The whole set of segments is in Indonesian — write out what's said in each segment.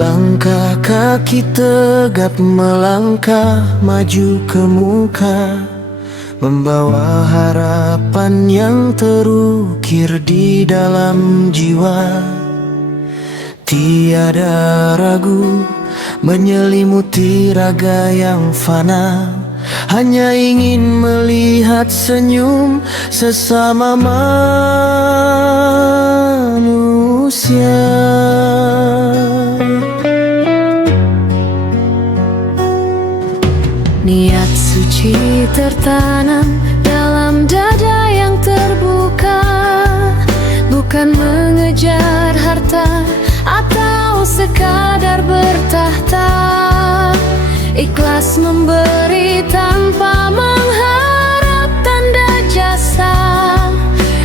Langkah kaki tegap melangkah maju ke muka, membawa harapan yang terukir di dalam jiwa. Tiada ragu menyelimuti raga yang fana, hanya ingin melihat senyum sesama manusia. Niat suci tertanam dalam dada yang terbuka, bukan mengejar harta atau sekadar bertahta. Ikhlas memberi tanpa mengharap tanda jasa,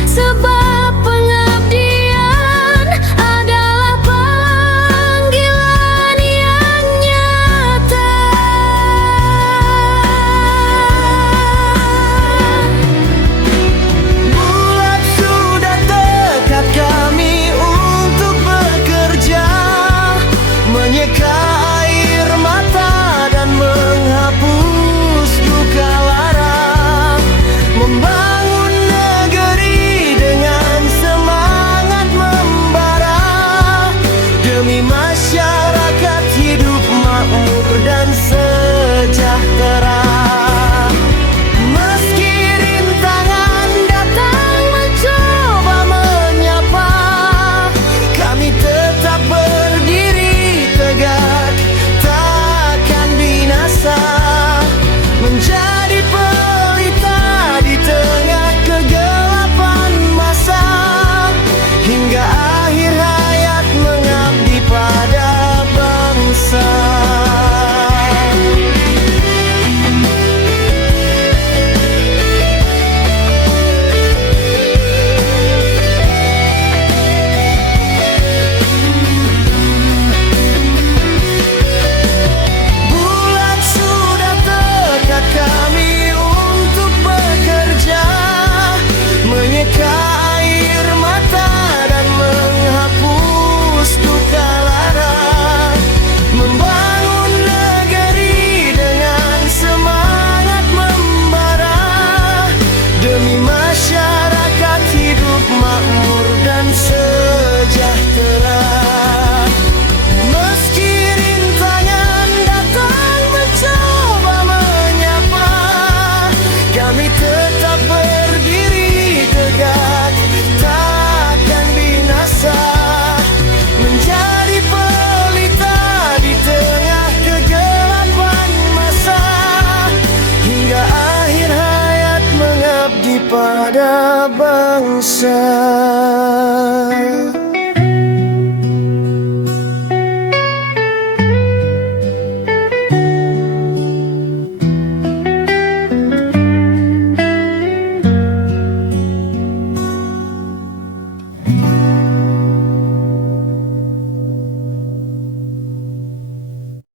sebab pengabdian adalah panggilan yang nyata. Bulan sudah dekat kami untuk bekerja, menyeka air mata dan menghapus duka lara, membangun negeri dengan semangat membara, demi masyarakat hidup makmur dan sejahtera. Meski rintangan datang mencoba menyapa, kami tetap berdiri tegak, takkan binasa, menjadi pelita di tengah kegelapan masa, hingga akhir hayat mengabdi pada bangsa. Bulan sudah dekat kami untuk bekerja, menyeka air mata dan menghapus duka lara, membangun negeri dengan semangat membara, demi masyarakat hidup makmur dan sejahtera. Meski rintangan datang mencoba menyapa, kami tetap berdiri tegak, takkan binasa, menjadi pelita di tengah kegelapan masa, hingga akhir hayat mengabdi pada bangsa.